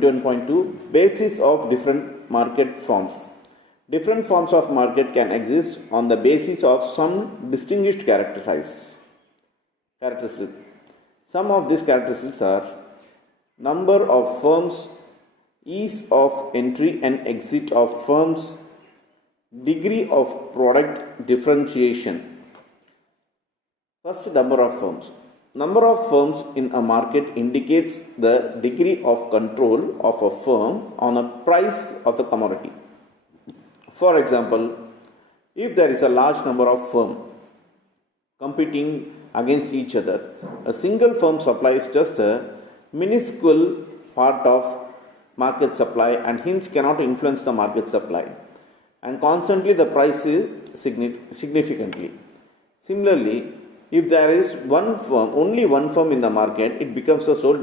21.2 Basis of different market forms. Different forms of market can exist on the basis of some distinguished characteristics. Some of these characteristics are number of firms, ease of entry and exit of firms, degree of product differentiation. First, number of firms. Number of firms in a market indicates the degree of control of a firm on a price of the commodity. For example, if there is a large number of firms competing against each other, a single firm supplies just a minuscule part of market supply and hence cannot influence the market supply, and consequently the price is significantly. Similarly, if there is only one firm in the market, it becomes the sole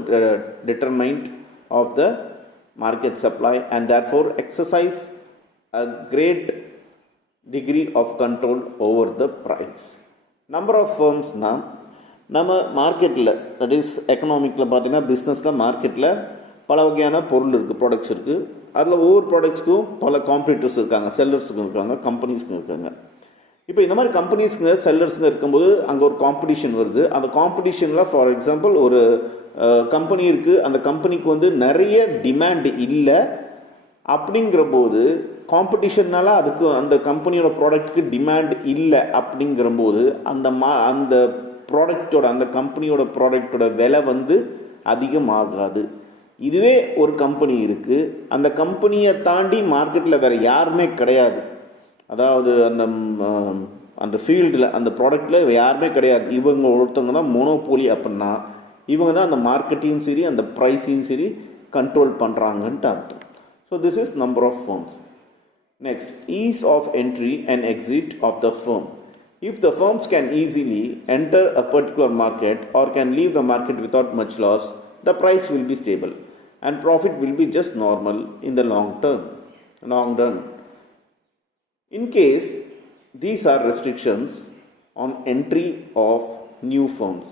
determinant of the market supply and therefore exercise a great degree of control over the price. Number of firms நம்ம மார்க்கெட்டில், that is எக்கனாமிக்கில் பார்த்தீங்கன்னா பிஸ்னஸில் மார்க்கெட்டில் பல வகையான பொருள் இருக்குது, ப்ராடக்ட்ஸ் இருக்குது. அதில் ஒவ்வொரு ப்ராடக்ட்ஸ்க்கும் பல காம்படிட்டர்ஸ் இருக்காங்க, செல்லர்ஸுங்க இருக்காங்க, கம்பெனிஸுங்க இருக்காங்க. இப்போ இந்த மாதிரி கம்பெனிஸுங்க செல்லர்ஸுங்க இருக்கும்போது அங்கே ஒரு காம்படிஷன் வருது. அந்த காம்படிஷனில் ஃபார் எக்ஸாம்பிள் ஒரு கம்பெனி இருக்குது, அந்த கம்பெனிக்கு நிறைய டிமாண்ட் இல்லை. அப்படிங்கிற போது காம்படிஷன்னால அதுக்கு அந்த கம்பெனியோட ப்ராடக்ட்டுக்கு டிமாண்ட் இல்லை. அப்படிங்கிற போது அந்த ப்ராடக்டோட அந்த கம்பெனியோட ப்ராடக்டோட விலை அதிகமாகாது. இதுவே ஒரு கம்பெனி இருக்குது, அந்த கம்பெனியை தாண்டி மார்க்கெட்டில் வேறு யாருமே கிடையாது, அதாவது அந்த ஃபீல்டில் அந்த ப்ராடக்டில் யாருமே கிடையாது, இவங்க ஒருத்தவங்க தான் மோனோபோலி. அப்படின்னா இவங்க தான் அந்த மார்க்கெட்டையும் சரி அந்த ப்ரைஸையும் சரி கண்ட்ரோல் பண்ணுறாங்கன்ட்டு அர்த்தம். So this is number of firms. Next, ease of entry and exit of the firm. If the firms can easily enter a particular market or can leave the market without much loss, the price will be stable and profit will be just normal in the long run. In case these are restrictions on entry of new firms,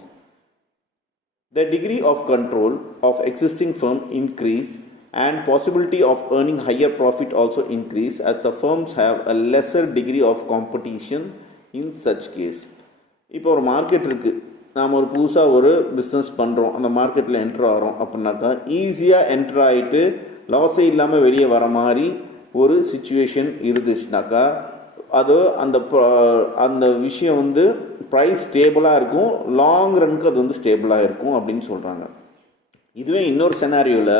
the degree of control of existing firm increase and possibility of earning higher profit also increase as the firms have a lesser degree of competition in such case. இப்போ ஒரு மார்க்கெட் இருக்குது, நாம் ஒரு புதுசாக ஒரு பிஸ்னஸ் பண்ணுறோம், அந்த மார்க்கெட்டில் என்ட்ரு ஆகிறோம் அப்படின்னாக்கா ஈஸியாக என்ட்ரு ஆகிட்டு லாஸே இல்லாமல் வெளியே வர மாதிரி ஒரு சிச்சுவேஷன் இருந்துச்சுனாக்கா அது அந்த விஷயம் ப்ரைஸ் ஸ்டேபிளாக இருக்கும், லாங் ரனுக்கு அது ஸ்டேபிளாக இருக்கும் அப்படின்னு சொல்கிறாங்க. இதுவே இன்னொரு செனாரியோவில்